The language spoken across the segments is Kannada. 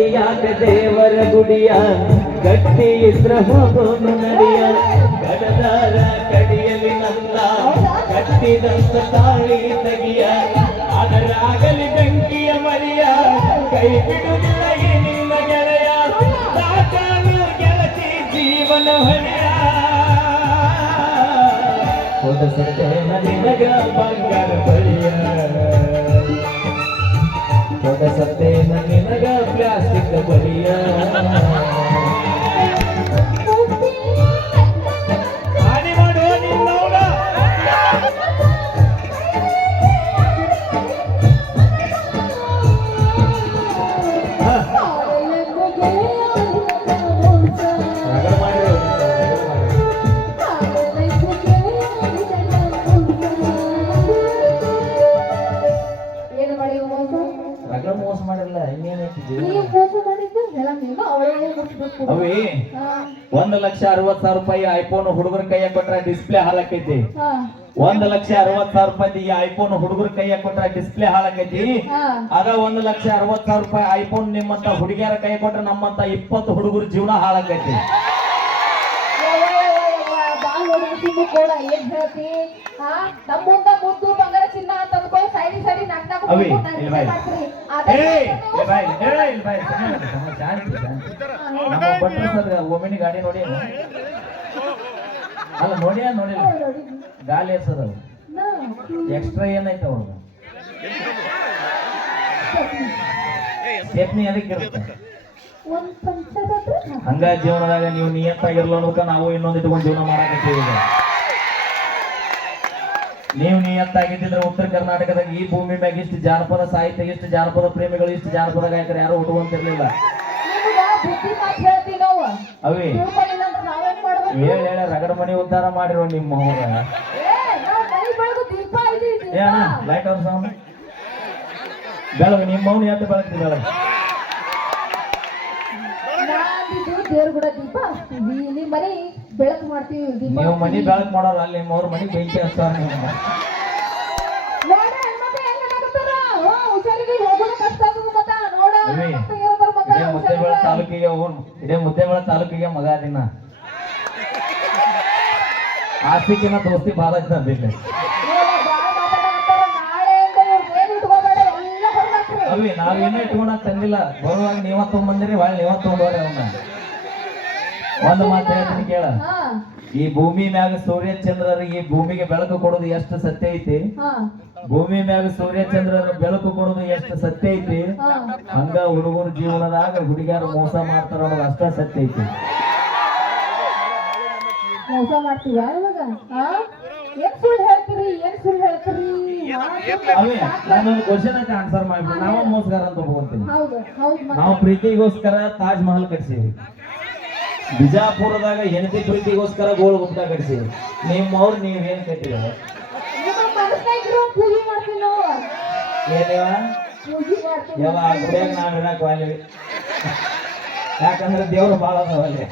ಗಟ್ಟಿಯಾದ ದೇವರ ಗುಡಿಯ, ಗಟ್ಟಿ ಇದ್ರ ಹೋಗೋನು ನಡಿಯ ಗಡದಾರ ಕಡಿಯಲಿ ನಂದ, ಕಟ್ಟಿದಂತ ತಾಳಿ ತಗಿಯ. ಅದರಾಗಲಿ ಬೆಂಕಿಯ ಮರಿಯ, ಕೈ ಬಿಡುವುದಿಲ್ಲ ನಿನ್ನ ಗೆಳೆಯ. ಸಾಕಾನು ಗೆಳತಿ ಜೀವನ ಹೊಳೆಯ. ಹೊದಸತೆ ನಿನಗ ಬಂಗಾರ ಬಳಿಯ. ಹೊದಸತೆ ನಿನಗ ಪ್ಲಾಸ್ಟಿಕ್ ಏನು ಮಾಡಿ ಮೋಸ? ಮಾಡಿರಲ್ಲ ಇನ್ನೇನೈತಿ ನೀ ಜೀವನ ಮೋಸ ಮಾಡಿದ್ದು ಹೇಳ ನೀನು ಅವಳೇ ಮುಟ್ಬೇಕು ಅವಿ ಒಂದ್ ಲಕ್ಷ ಅರವತ್ ಸಾವಿರ ರೂಪಾಯಿ ಐಫೋನ್ ಹುಡುಗರ ಕೈಯಾಗ ಕೊಟ್ರ ಡಿಸ್ಪ್ಲೇ ಹಾಳಾಕೈತಿ. ಹಾ. ಒಂದ್ ಲಕ್ಷ ಅರವತ್ ಸಾವಿರ ರೂಪಾಯಿ ಈ ಐಫೋನ್ ಹುಡುಗರ ಕೈಯಾಗ ಕೊಟ್ರ ಡಿಸ್ಪ್ಲೇ ಹಾಳಾಕೈತಿ. ಹಾ. ಅದ ಒಂದ್ ಲಕ್ಷ ಅರವತ್ ಸಾವಿರ ರೂಪಾಯಿ ಐಫೋನ್ ನಿಮ್ಮಂತ ಹುಡುಗಿಯರ ಕೈ ಕೊಟ್ರೆ ನಮ್ಮಂತ ಇಪ್ಪತ್ತು ಹುಡುಗರ ಜೀವನ ಹಾಳಾಕೈತಿ. ಸುಮ್ಮನೆ ಕೂಡ ಏನ್ ಹೇಳ್ತಿ? ಹಾ ನಮ್ಮ ಮುಂದ ಮುದ್ದು ಬಂಗಾರ ಚಿನ್ನ ಅಂತ ಅಂದ್ಕೊಂಡು ಸೈಡಿ ಸೈಡಿ ನಾಕ್ ನಾಕ್ ಅವಿ, ಮುದ್ದು ನಾಕ್ ಇಲ್ಲಿ ಮಾಡ್ತೀರಿ. ಅದೇ ಏಯ್, ನೀವು ಏ ಬಾಯ್, ಏ ಇಲ್ಲಿ ಬಾಯ್, ಸುಮ್ನೆ ಇರು, ಸುಮ್ನೆ ಶಾಂತಿ, ಶಾಂತಿ. ನಮ್ಮ ಭಟ್ರು ಸರ್ ಒಮ್ಮಿನಿ ಗಾಡಿ ನೋಡಿ ಅಲ್ಲ. ನೋಡಿ ನೋಡಿಲ್ಲ? ನೋಡಿ. ಗಾಲಿ ಹೆಸರು ಎಕ್ಸ್ಟ್ರಾ ಏನೈತೆ ಅವ್ರದ್ದು ಸ್ಟೆಪ್ನಿ ಅದಕ್ಕೆ ಇರುತ್ತೆ. ಹಂಗ. ಜೀವನದಾಗ ನೀವು ನಿಯತ್ತಾಗಿರ್ಲ ಅನ್ಬೇಕ ನಾವು ಇನ್ನೊಂದು ಇಟ್ಕೊಂಡು ಜೀವನ ಮಾಡಕತ್ತೀವಿ ನೀವು ನಿಯತ್ತಾಗಿದ್ದಿದ್ರೆ ಉತ್ತರ ಕರ್ನಾಟಕದಾಗ ಈ ಭೂಮಿ ಮ್ಯಾಗ ಇಷ್ಟು ಜಾನಪದ ಸಾಹಿತ್ಯ ಇಷ್ಟು ಜಾನಪದ ಪ್ರೇಮಿಗಳು ಇಷ್ಟು ಜಾನಪದ ಗಾಯಕರು ಯಾರು ಉಟ್ಕೊಂತಿರ್ಲಿಲ್ಲ ಅವಿ. ಹೇಳ ಹೇಳ ರಗಡ ಮನಿ ಉದ್ಧಾರ ಮಾಡಿರೋ ನಿಮ್ಮ ಲೈಟ್ ಅವ್ರ ಬೆಳಗ್ಗೆ ನಿಮ್ಮ ಮೌನ ಎದ್ದು ಬೆಳಗ್ತಿ ಬೆಳಗ್ಗೆ? ದೇವ್ರ ಕೂಡ ದೀಪ ಹಚ್ತೀವಿ ನಿಮ್ ಮನೆ ಬೆಳಕು ಮಾಡ್ತೀವಿ ದೀಪ ನೀವು ಮನಿ. ಬೆಳಕ್ ಮಾಡೋರು ಅಲ್ಲಿ ಅವ್ರ ಮನಿ ಬೆಂಕಿ ಹಚ್ತಾರ ಮುದ್ದೇಬೇಳ ಹುಷಾರಿಲ್ಲ. ತಾಲೂಕಿಗೆ ಹೋಗೋಣ ಇಡೇ ಮುದ್ದೇಬೇಳ ತಾಲೂಕಿಗೆ ಮಗ ದಿನ ಆಸ್ತಿಕಿನ ದೋಸ್ತಿ ಭಾಳ ಹೊರ್ಗಾಕ್ರಿ. ಅವಿ ನಾವೇನೇ ಇಟ್ಕೊಂಡ ತಂದಿಲ್ಲ ಬರುವಾಗ ನೀವ ತಗೊಂಬಂದಿರಿ ಒಳ್ಳೆ ನೀವ ತಗೊಂಡವ್ರಿ ಅವನ್ನ ಒಂದು ಮಾತು ಹೇಳ್ತೀನಿ ಕೇಳ. ಈ ಭೂಮಿ ಮ್ಯಾಗ ಸೂರ್ಯ ಚಂದ್ರರು ಈ ಭೂಮಿಗೆ ಬೆಳಕು ಕೊಡೋದು ಎಷ್ಟು ಸತ್ಯ ಐತಿ? ಭೂಮಿ ಮ್ಯಾಗ ಸೂರ್ಯ ಚಂದ್ರರು ಬೆಳಕು ಕೊಡೋದು ಎಷ್ಟು ಸತ್ಯ ಐತಿ. ಹಂಗ ಹುಡುಗರ ಜೀವನದಾಗ ಹುಡುಗಿಯರು ಮೋಸ ಮಾಡ್ತಾರ ಅನ್ನೋದು ಅಷ್ಟ ಸತ್ಯ ಐತಿ. ಮೋಸ ಮಾಡ್ತೀವ. ನಾವು ಹಾ? ಏನ್ ಸುಳ್ಳು ಹೇಳ್ತೀರಿ? ಏನ್ ಸುಳ್ಳು ಹೇಳ್ತೀರಿ? ಹಾ, ಅವೇ ನಾನೊಂದು ಕ್ವಶನ್ ಅಂತ ಆನ್ಸರ್ ಮಾಡ್ಬಿಡಿ ನಾವ ಮೋಸಗಾರ ಅಂತ ಹೋಗ್ತೀವಿ ನಾವು ಪ್ರೀತಿಗೋಸ್ಕರ ತಾಜ್ ಮಹಲ್ ಕಟ್ಸೀವಿ ಬಿಜಾಪುರದಾಗ ಹೆಂಡತಿ ಪ್ರೀತಿಗೋಸ್ಕರ ಗೋಲ್ ಗುಪ್ತ ಕಟ್ಸಿ ನಿಮ್ಮವ್ರು ನೀವೇನ್ ಕಟ್ಟಿರ ನಿಮ್ಮ ಅವ್ರು ನೀವ್. ಏನ್ ಮಾಡ್ತೀವಿ ನಾವು ಏನೇವ ಯಾವ ಗುಡಿಯಾಗ ನಾವ್ ಇರಕ್ ವಾಲಿವಿ ಯಾಕಂದ್ರೆ ದೇವ್ರು ಭಾಳ ಅದಾವಲ್ಲಿ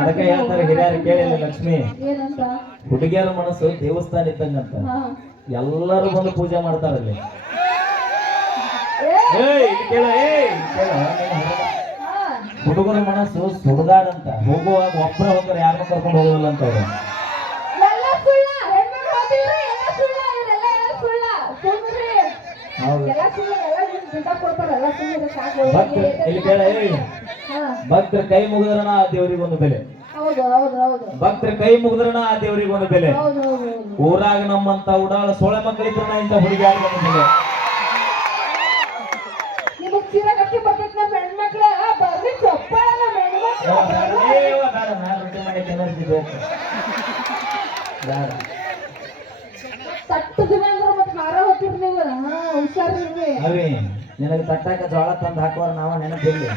ಅದಕ್ಕೆ ಹೇಳ್ತಾರೆ ಹಿರಿಯರು ಕೇಳಿಲ್ಲ ಲಕ್ಷ್ಮಿ. ಹುಡುಗಿಯರ ಮನಸ್ಸು ದೇವಸ್ಥಾನ ಇದ್ದಂಗಂತ. ಎಲ್ಲರೂ ಬಂದು ಪೂಜೆ ಮಾಡ್ತಾರಲ್ಲಿ. ಏ, ಏಯ್ ಇಲ್ಲಿ ಕೇಳ ಏಯ್ ಇಲ್ಲಿ ಕೇಳ ನೀನು ಹುಡುಗ. ಹಾ. ಹುಡುಗನ ಮನಸ್ಸು ಸುಡ್ದಾಡಂತ ಹೋಗುವಾಗ ಒಬ್ಬರ ಹೋಗ್ತಾರೆ ಯಾರನ್ನು ಕರ್ಕೊಂಡು ಹೋಗೋದಿಲ್ಲ ಅಂತ ಅವ್ರು. ಭಕ್ತರ ಕೈ ಮುಗಿದ್ರನ ಆ ದೇವ್ರಿಗೆ ಒಂದು ಬೆಲೆ. ಭಕ್ತರ ಕೈ ಮುಗಿದ್ರನ ಆ ದೇವ್ರಿಗೆ ಒಂದು ಬೆಲೆ. ಊರಾಗ ನಮ್ಮಂತ ಉಡಾಳ ಸೋಳೆ ಮಕ್ಕಳಿದ್ರಣ ಇಂತ ಹುಡುಗಿ ಬೆಲೆ. ಅವಿ ನಿನಗೆ ತಟ್ಟಾಕ ಜೋಳ ತಂದು ಹಾಕುವಾರ ನಾವ ನೆನಪಿರ್ಲಿ.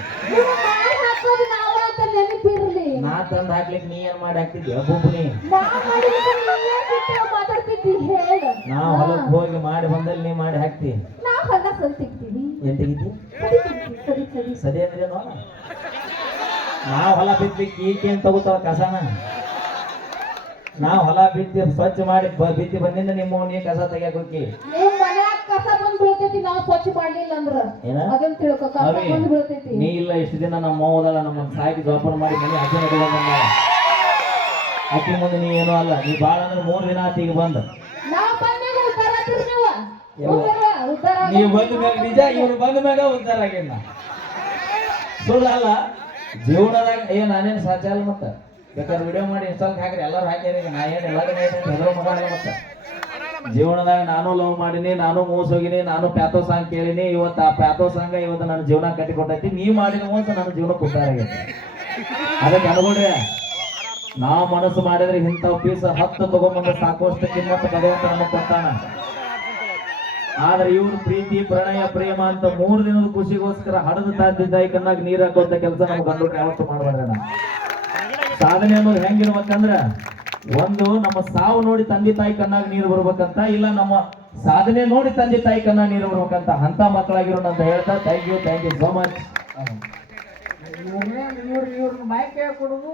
ನಾ ತಂದು ಹಾಕ್ಲಿಕ್ಕೆ ನೀ ಏನ್ ಮಾಡಿ ಹಾಕ್ತಿದ್ಯ ಬುಬ್ಬುನಿ ನಾ ಹೊಲಕ್ ಹೋಗಿ ಮಾಡಿ ಬಂದಲ್ಲಿ ನೀ ಮಾಡಿ ಹಾಕ್ತಿ. ಹೊಲ ಸರಿ ಸರಿ ಅಂದ್ರೇನು ನಾವು ಹೊಲ ಬಿತ್ತಿ ಈಕೇನ್ ತಗೋತಾವ ಕಸನ. ನಾವು ಹೊಲ ಬಿತ್ತಿ ಸ್ವಚ್ಛ ಮಾಡಿ ಬಿತ್ತಿ ಬಂದಿಂದ ನಿಮ್ಮ ನೀ ಕಸ ತೆಗಿಯಕ್ ಹೋಗಿ? ಏನ? ನೀ ಇಲ್ಲ ಇಷ್ಟು ದಿನ ನಮ್ಮ ಹೋದಲ್ಲ ನಮ್ಮ ಸಾಕಿ ಜೋಪಾನ ಮಾಡಿ ಮನೆ ಹಸಿನ ಅಕ್ಕಿ ಮುಂದೆ ನೀ ಏನೂ ಅಲ್ಲ ನೀ ಬಾಳ ಅಂದ್ರೆ ಮೂರ್ ದಿನ ಆತ ಈಗ ಬಂದ. ನಾವ್ ಉದ್ದಾರ? ಉದ್ದಾರ ಉದ್ದಾರ ಬಂದ ಮ್ಯಾಗ ನಿಜ ಇವ್ರು ಬಂದ ಮ್ಯಾಗ ಉದ್ಧಾರ ಆಗಿಲ್ಲ. ಸುಳ್ಳಲ್ಲ. ಜೀವನದಾಗ ಏ ನಾನೇನು ಸಾಧ್ಯ ಅಲ್ಲ ಮತ್ತ. ಬೇಕಾದ್ರೆ ವಿಡಿಯೋ ಮಾಡಿ ಇನ್ಸ್ಟಾಲ್ ಹಾಕ್ರಿ, ಎಲ್ಲರೂ ಹಾಕ್ಯಾರ ನಾ ಏನು ಎಲ್ಲರೂ ಅಲ್ಲ ಜೀವನದಾಗ ನಾನು ಲವ್ ಮಾಡೀನಿ, ನಾನು ಮೋಸ ಹೋಗಿನಿ, ನಾನು ಪ್ಯಾಥೋ ಸಾಂಗ್ ಕೇಳಿನಿ, ಇವತ್ತು ಆ ಪ್ಯಾಥೋ ಸಾಂಗ ಇವತ್ತು ನನ್ನ ಜೀವನ ಕಟ್ಟಿಕೊಟ್ಟೈತಿ ನೀ ಮಾಡಿದ ಮೋಸ ನನ್ನ ಜೀವನ ಕೊಟ್ಟಾರಾಗೈತಿ ಅದಕ್ಕೆ ಅನ್ಕೊಡ್ರಿ, ನಾವು ಮನಸ್ಸು ಮಾಡಿದ್ರೆ ಇಂಥ ಪೀಸ್ ಹತ್ತು ತಗೊಂಬಂದ್ರೆ ಸಾಕುವಷ್ಟು ಕಿಮ್ಮತ್ತು ಭಗವಂತ ನಮಗೆ ಕೊಟ್ಟಾನ. ಆದ್ರೆ ಇವ್ರ ಪ್ರೀತಿ ಪ್ರಣಯ ಪ್ರೇಮ ಅಂತ ಮೂರು ದಿನದ ಖುಷಿಗೋಸ್ಕರ ಹಡದ ತಾಯಿ ತಾಯಿ ಕಣ್ಣಾಗ ನೀರ್ ಹಾಕುವಂತ ಕೆಲಸ ನಮ್ಗೆ ಗಂಡು ಯಾವತ್ತು ಮಾಡಬಾರ್ದ ಸಾಧನೆ ಅನ್ನೋದು ಹೆಂಗಿರ್ಬೇಕಂದ್ರ ಒಂದು ನಮ್ಮ ಸಾವು ನೋಡಿ ತಂದೆ ತಾಯಿ ಕಣ್ಣಾಗ ನೀರು ಬರ್ಬೇಕಂತ ಇಲ್ಲ ನಮ್ಮ ಸಾಧನೆ ನೋಡಿ ತಂದೆ ತಾಯಿ ಕಣ್ಣ ನೀರು ಬರ್ಬೇಕಂತ ಅಂತ ಮಕ್ಕಳಾಗಿರೋಣ ಅಂತ ಹೇಳ್ತಾ thank you thank you so much ಇವ್ರನ್ನ ಇವ್ರ ಮೈಕ್ ಕೊಡುದು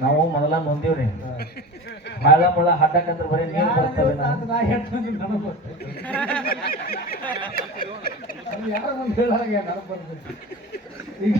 ನಾವು ಮೊದಲ ನೊಂದಿವ್ರಿ. ಹಳ್ಳ ಮುಳ್ಳ ಹಾಕಂದ್ರೆ ಬರೀ ನೀರು ಬರ್ತವೆ ಈಗ